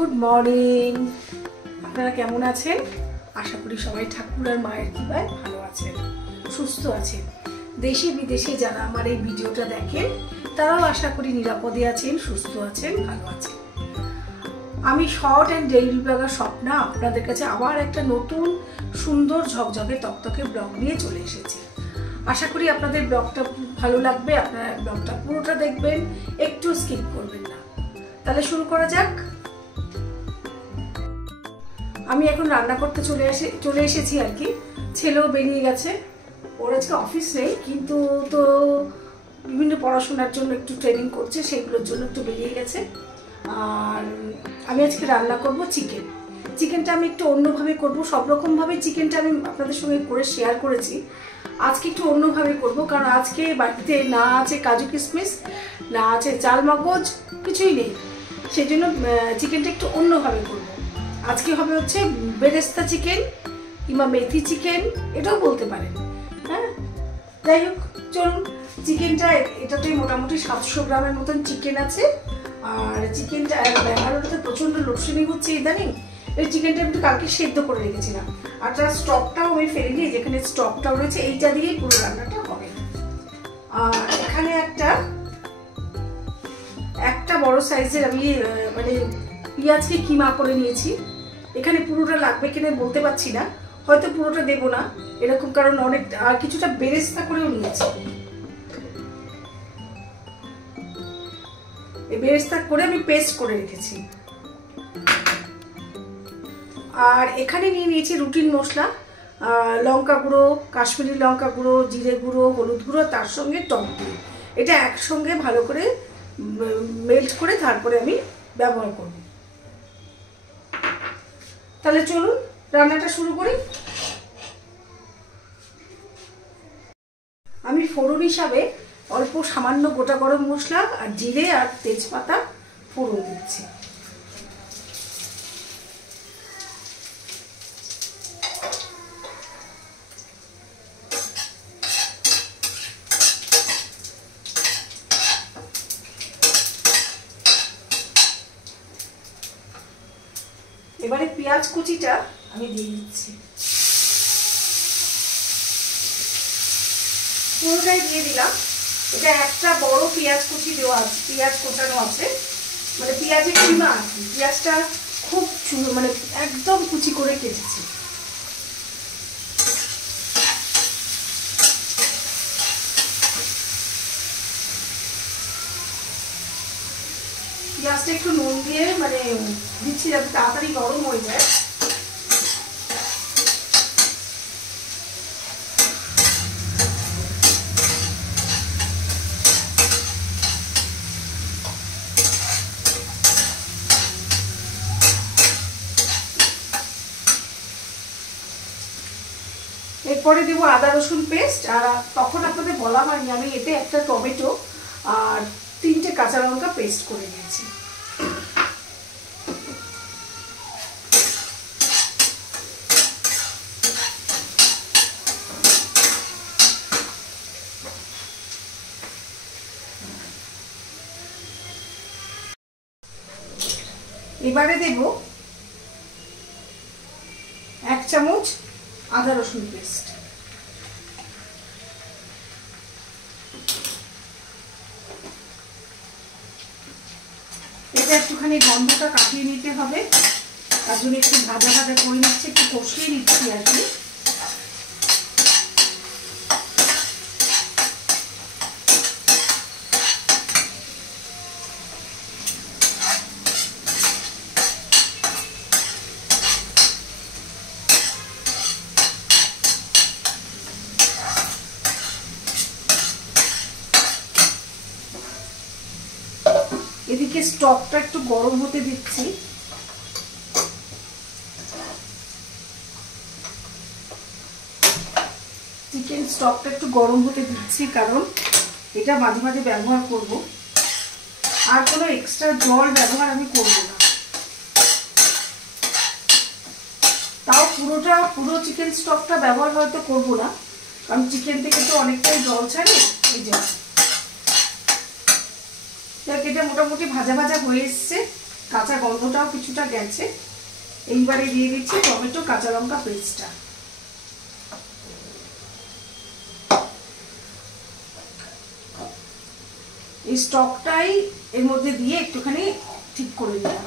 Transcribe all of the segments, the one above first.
Good morning. আপনারা কেমন আছেন? আশা করি সবাই ঠাকুর আর মায়ের কৃপায় ভালো আছেন, সুস্থ আছেন। দেশে বিদেশে যারা আমার এই ভিডিওটা দেখেন তারাও আশা করি নিরাপদে আছেন, সুস্থ আছেন, ভালো আছেন। আমি short and daily blogger Swapna আপনাদের কাছে আবার একটা নতুন সুন্দর ঝকঝকে তকতকে ব্লগ নিয়ে চলে এসেছি। আশা করি আপনাদের ব্লগটা ভালো লাগবে, আপনারা ব্লগটা পুরোটা দেখবেন, একটু স্কিপ করবেন না। তাহলে শুরু করা যাক। আমি এখন রান্না করতে চলে এসেছি আর কি। ছেলেও বেরিয়ে গেছে, ওর আজকে অফিস নেই, কিন্তু তো বিভিন্ন পড়াশোনার জন্য একটু ট্রেনিং করছে, সেগুলোর জন্য একটু বেরিয়ে গেছে। আর আমি আজকে রান্না করব চিকেন। চিকেনটা আমি একটু অন্যভাবে করব, সব রকমভাবে চিকেনটা আমি আপনাদের সঙ্গে করে শেয়ার করেছি। আজকে একটু অন্যভাবে করব, কারণ আজকে বাড়িতে না আছে কাজু কিশমিশ, না আছে চাল মগজ, কিছুই নেই। সেই জন্য চিকেনটা একটু অন্যভাবে করব। আজকে হবে হচ্ছে বেরেস্তা চিকেন কিংবা মেথি চিকেন, এটাও বলতে পারেন। হ্যাঁ, যাই হোক, চলুন। চিকেনটা এটাতে মোটামুটি 700 গ্রামের মতন চিকেন আছে। আর চিকেনটা ব্যাঙ্গালোরে প্রচণ্ড লোডশেডিং হচ্ছে ইদানিং। এই চিকেনটা একটু কালকে সেদ্ধ করে রেখেছিলাম, আর তার স্টকটাও আমি ফেলে দিই, যেখানে স্টকটাও রয়েছে এইটা দিয়েই পুরো রান্নাটা হবে। আর এখানে একটা বড় সাইজের আমি মানে পেঁয়াজকে কিমা করে নিয়েছি। এখানে পুরোটা লাগবে কিনা বলতে পারছি না, হয়তো পুরোটা দেবো না এরকম, কারণ অনেক আর কিছুটা বেরেস্তা করেও নিয়েছি। এই বেরেস্তা করে আমি পেস্ট করে রেখেছি। আর এখানে নিয়ে নিয়েছি রুটিন মশলা, লঙ্কা গুঁড়ো, কাশ্মীরি লঙ্কা গুঁড়ো, জিরে গুঁড়ো, হলুদ গুঁড়ো, তার সঙ্গে টক দই। এটা একসঙ্গে ভালো করে মেল্ট করে তারপরে আমি ব্যবহার করব। তাহলে চলুন রান্নাটা শুরু করি। আমি ফোড়ন হিসাবে অল্প সামান্য গোটা গরম মশলা আর জিরে আর তেজপাতা ফোড়ন দিচ্ছি। এবারে পেঁয়াজ কুচিটা আমি দিয়ে দিচ্ছি, পুরোটাই দিয়ে দিলাম। এটা একটা বড় পেঁয়াজ কুচি দেওয়া আছে, পেঁয়াজ কোচানো আছে, মানে পেঁয়াজের কিমা আর কি। পেঁয়াজটা খুব মানে একদম কুচি করে কেটেছি। পেঁয়াজটা একটু নুন দিয়ে মানে দিচ্ছি যাতে তাড়াতাড়ি গরম হয়ে যায়। এরপরে দেবো আদা রসুন পেস্ট। আর তখন আপনাদের বলা হয়নি, আমি এতে একটা টমেটো আর 3টে কাঁচা লঙ্কা পেস্ট করে নিয়েছি। এবারে দেব 1 চামচ আদা রসুন পেস্ট। এটা একটুখানি গন্ধটা কাটিয়ে নিতে হবে, তার জন্য একটু ভাজা ভাজা করে নিচ্ছি, একটু কষিয়ে নিচ্ছি আর কি। এদিকে স্টকটা একটু গরম হতে দিচ্ছি। চিকেন স্টকটা একটু গরম হতে দিচ্ছি, কারণ এটা মাঝে মাঝে ব্যবহার করব, আর কোনো এক্সট্রা জল ব্যবহার আমি করব না। তাও পুরো চিকেন স্টকটা ব্যবহার হয়তো করব না, কারণ চিকেন থেকে তো অনেকটাই জল ছাড়ে। এই যে এটা মোটামুটি ভাজা ভাজা হয়ে এসছে। কাঁচা গন্ধটাও কিছুটা গেছে। এইবারে দিয়ে দিচ্ছি টমেটো কাঁচা লঙ্কা পেস্টটা। এই স্টকটাই এর মধ্যে দিয়ে একটুখানি ঠিক করে দিলাম।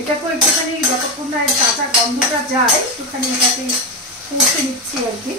এটাকে একটুখানি যতক্ষণ না কাঁচা গন্ধটা যায় একটুখানি এটাকে কষে নিচ্ছি আর কি।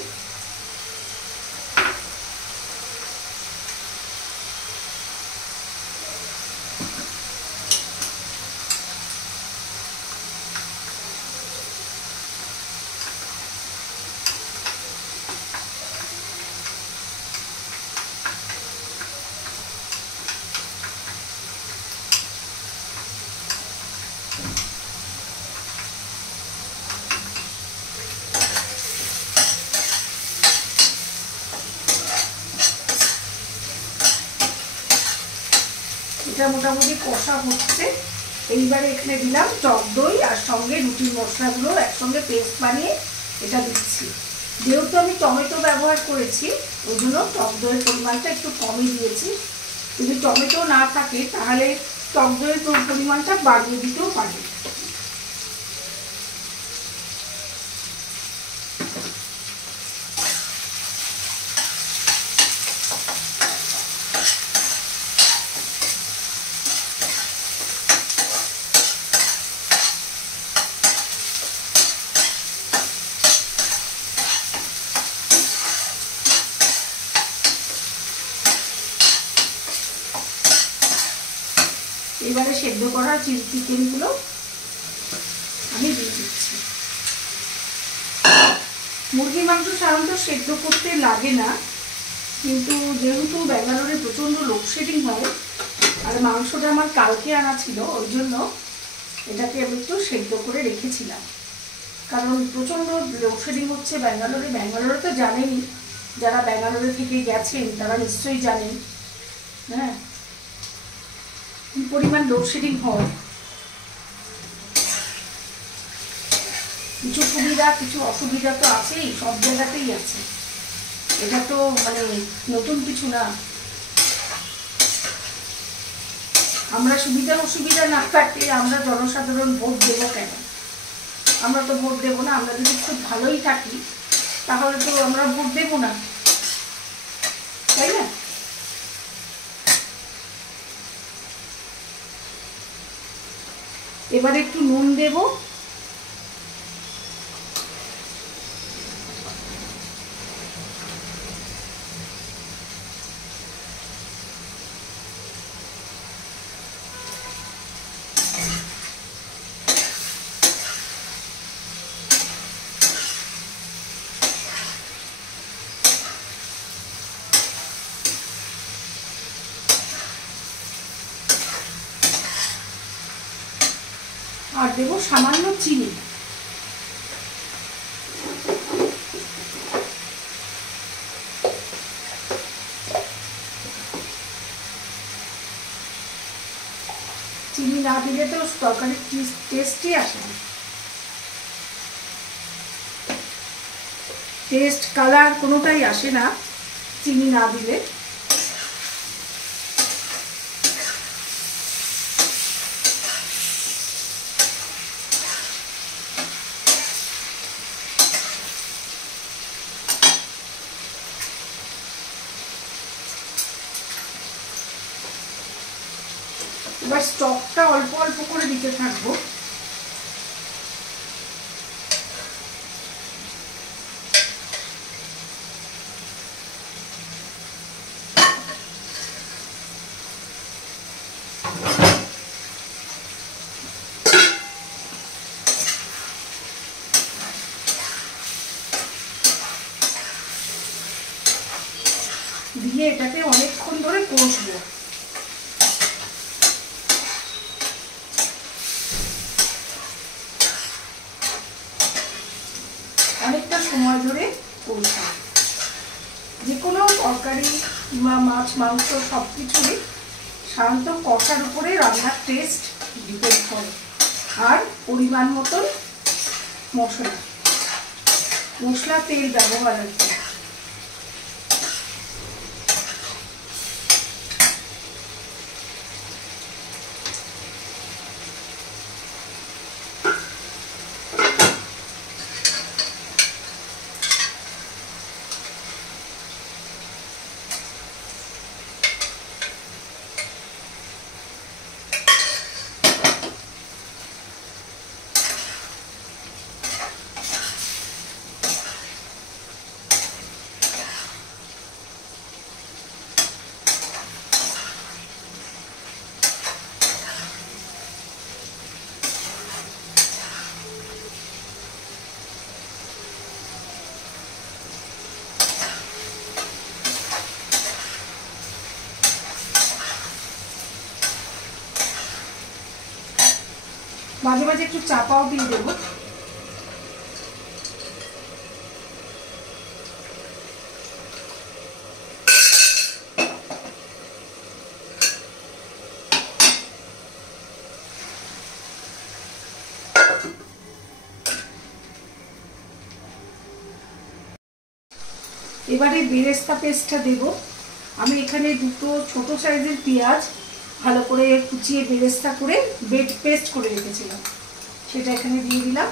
এটা মোটামুটি কষা হচ্ছে। এইবারে এখানে দিলাম টক দই আর সঙ্গে রুটির মশলাগুলো একসঙ্গে পেস্ট বানিয়ে এটা দিচ্ছি। যেহেতু আমি টমেটো ব্যবহার করেছি ওই জন্য টক দইয়ের পরিমাণটা একটু কমই দিয়েছি। যদি টমেটো না থাকে তাহলে টক দইয়ের পরিমাণটা বাড়িয়ে দিতেও পারি। এবারে সেদ্ধ করা চিকেনগুলো আমি দিয়ে দিচ্ছি। মুরগির মাংস সাধারণত সেদ্ধ করতে লাগে না, কিন্তু যেহেতু ব্যাঙ্গালোরে প্রচণ্ড লোডশেডিং হয় আর মাংসটা আমার কালকে আনা ছিল ওই জন্য এটাকে আমি একটু সেদ্ধ করে রেখেছিলাম। কারণ প্রচণ্ড লোডশেডিং হচ্ছে ব্যাঙ্গালোরে। ব্যাঙ্গালোরে তো জানেনই, যারা ব্যাঙ্গালোরে থেকে গেছেন তারা নিশ্চয়ই জানেন হ্যাঁ কি পরিমাণ লোডশেডিং হয়। কিছু সুবিধা কিছু অসুবিধা তো আছেই, সব জায়গাতেই আছে। এটা তো মানে নতুন কিছু না। আমরা সুবিধা অসুবিধা না থাকলে আমরা জনসাধারণ ভোট দেব কেন? আমরা তো ভোট দেবো না। আমরা যদি খুব ভালোই থাকি তাহলে তো আমরা ভোট দেবো না, তাই না? এবারে একটু নুন দেব। আর দেব সামান্য চিনি। চিনি না দিলে তো তরকারির টেস্টই আসে না। টেস্ট কালার কোনোটাই আসে না চিনি না দিলে। এবার স্টকটা অল্প অল্প করে দিতে থাকবো। দিয়ে এটাকে অনেকক্ষণ ধরে কষবো। সময় ধরে কষাই। যে কোনো তরকারি বা মাছ মাংস সব কিছুরই সাধারণত কষার উপরে রান্নার টেস্ট ডিপেন্ড করে। আর পরিমাণ মতন মশলা তেল ব্যবহার আর কি। মাঝে মাঝে একটু চাপাও দিয়ে দেবো। এবারে বেরেস্তা পেস্টটা দেব। আমি এখানে দুটো ছোট সাইজের পেঁয়াজ ভালো করে কুচিয়ে বেরেস্তা করে পেস্ট করে রেখেছিলাম, সেটা এখানে দিয়ে দিলাম।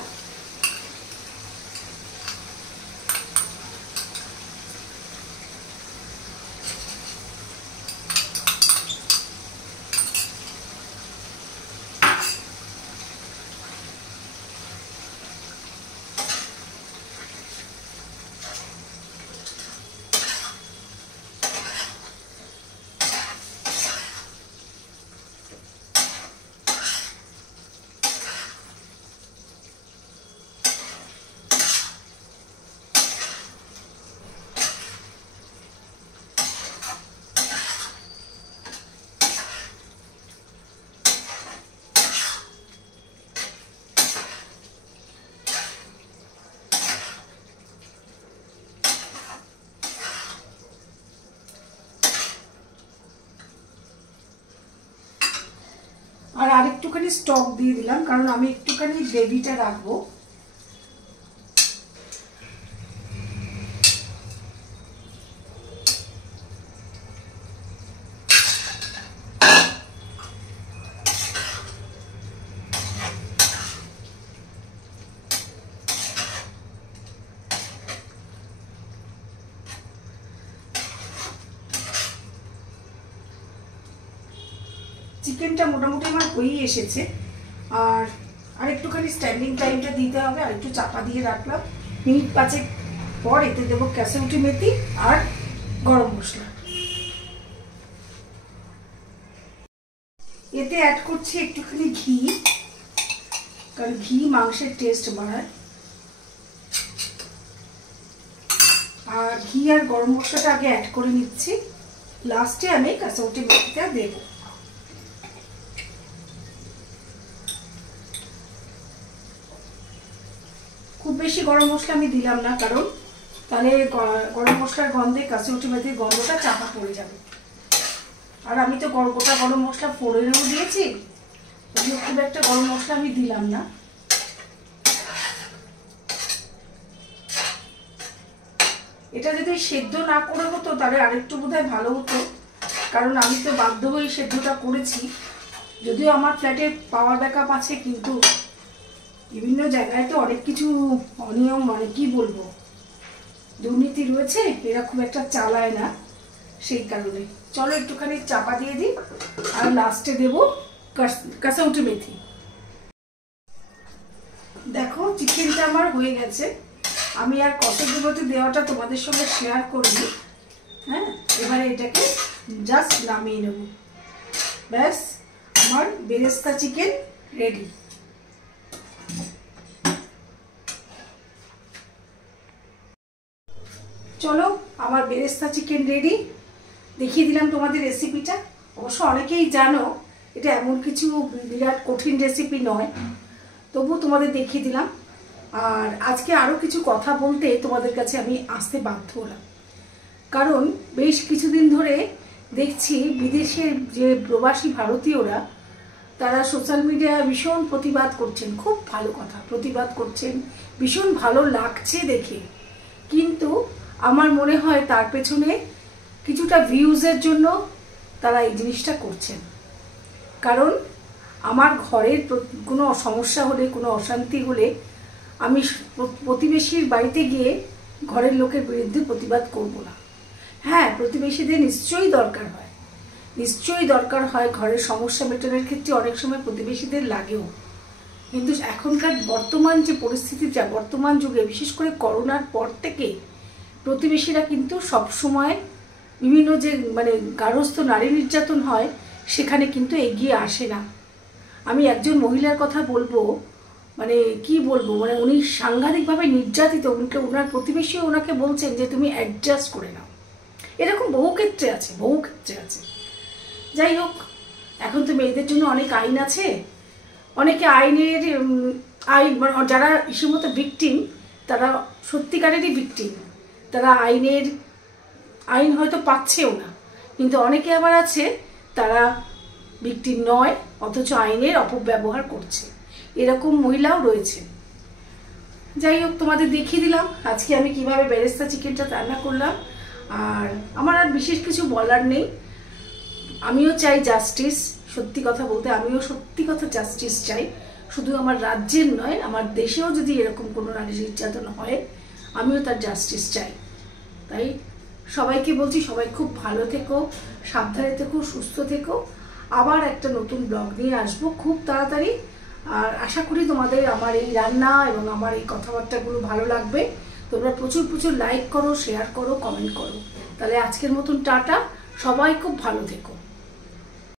আর আরেকটুখানি স্টক দিয়ে দিলাম, কারণ আমি একটুখানি গ্রেভিটা রাখবো। চিকেনটা মোটামুটি আমার হয়েই এসেছে, আর একটুখানি স্ট্যান্ডিং টাইমটা দিতে হবে। আর একটু চাপা দিয়ে রাখলাম, মিনিট 5 পর এতে দেবো কাসুরি মেথি আর গরম মশলা। এতে অ্যাড করছি একটুখানি ঘি, কারণ ঘি মাংসের টেস্ট বাড়ায়। আর ঘি আর গরম মশলাটা আগে অ্যাড করে নিচ্ছি, লাস্টে আমি কাসুরি মেথিটা দেবো। খুব বেশি গরম মশলা আমি দিলাম না, কারণ তাহলে গরম মশলার গন্ধে কাসুরি মেথির গন্ধটা চাপা পড়ে যাবে। আর আমি তো গোটা গরম মশলা ফোড়নেও দিয়েছি, খুব একটা গরম মশলা আমি দিলাম না। এটা যদি সেদ্ধ না করে হতো তাহলে আরেকটু বোধহয় ভালো হতো, কারণ আমি তো বাধ্য হয়ে সেদ্ধটা করেছি। যদিও আমার ফ্ল্যাটে পাওয়ার ব্যাকআপ আছে, কিন্তু বিভিন্ন জায়গায় তো অনেক কিছু অনিয়ম, মানে কি বলবো, দুর্নীতি রয়েছে, এরা খুব একটা চালায় না, সেই কারণে। চলো একটুখানি চাপা দিয়ে দিই, আর লাস্টে দেবো কাসুরি মেথি। দেখো চিকেনটা আমার হয়ে গেছে, আমি আর কাসুরি মেথি দেওয়াটা তোমাদের সঙ্গে শেয়ার করিনি। হ্যাঁ, এবারে এটাকে জাস্ট নামিয়ে নেব, ব্যাস আমার বেরেস্তা চিকেন রেডি। চলো আমার বেরেস্তা চিকেন রেডি, দেখিয়ে দিলাম তোমাদের রেসিপিটা। অবশ্য অনেকেই জানো এটা এমন কিছু বিরাট কঠিন রেসিপি নয়, তবু তোমাদের দেখিয়ে দিলাম। আর আজকে আরও কিছু কথা বলতে তোমাদের কাছে আমি আসতে বাধ্য হলাম, কারণ বেশ কিছুদিন ধরে দেখছি বিদেশের যে প্রবাসী ভারতীয়রা তারা সোশ্যাল মিডিয়ায় ভীষণ প্রতিবাদ করছেন। খুব ভালো কথা, প্রতিবাদ করছেন, ভীষণ ভালো লাগছে দেখে। কিন্তু আমার মনে হয় তার পেছনে কিছুটা ভিউজের জন্য তারা এই জিনিসটা করছেন। কারণ আমার ঘরের কোনো সমস্যা হলে, কোনো অশান্তি হলে আমি প্রতিবেশীর বাড়িতে গিয়ে ঘরের লোকের বিরুদ্ধে প্রতিবাদ করব না। হ্যাঁ, প্রতিবেশীদের নিশ্চয়ই দরকার হয়, নিশ্চয়ই দরকার হয়। ঘরের সমস্যা মেটানোর ক্ষেত্রে অনেক সময় প্রতিবেশীদের লাগেও। কিন্তু এখনকার বর্তমান যে পরিস্থিতি, যা বর্তমান যুগে, বিশেষ করে করোনার পর থেকে প্রতিবেশীরা কিন্তু সবসময় বিভিন্ন যে গার্হস্থ্য নারী নির্যাতন হয় সেখানে কিন্তু এগিয়ে আসে না। আমি একজন মহিলার কথা বলবো, কি বলবো, উনি সাংঘাতিকভাবে নির্যাতিত। ওনার প্রতিবেশী ওনাকে বলছেন যে তুমি অ্যাডজাস্ট করে নাও। এরকম বহু ক্ষেত্রে আছে, বহু ক্ষেত্রে আছে। যাই হোক, এখন তো মেয়েদের জন্য অনেক আইন আছে। অনেকে আইনের যারা ইসেমতো ভিকটিম, তারা সত্যিকারেরই ভিকটিম, তারা আইন হয়তো পাচ্ছেও না। কিন্তু অনেকে আবার আছে তারা ভিকটিম নয়, অথচ আইনের অপব্যবহার করছে। এরকম মহিলাও রয়েছে। যাই হোক, তোমাদের দেখিয়ে দিলাম আজকে আমি কিভাবে বেরেস্তা চিকেনটা রান্না করলাম। আর আমার আর বিশেষ কিছু বলার নেই। আমিও চাই জাস্টিস। সত্যি কথা বলতে আমিও সত্যি কথা জাস্টিস চাই। শুধু আমার রাজ্যের নয়, আমার দেশেও যদি এরকম কোনো নারী নির্যাতন হয় আমিও তার জাস্টিস চাই। তাই সবাইকে বলছি, সবাই খুব ভালো থেকো, সাবধানে থেকো, সুস্থ থেকো। আবার একটা নতুন ব্লগ নিয়ে আসবো খুব তাড়াতাড়ি। আর আশা করি তোমাদের আমার এই রান্না এবং আমার এই কথাবার্তাগুলো ভালো লাগবে। তোমরা প্রচুর প্রচুর লাইক করো, শেয়ার করো, কমেন্ট করো। তাহলে আজকের মতন টাটা, সবাই খুব ভালো থেকো।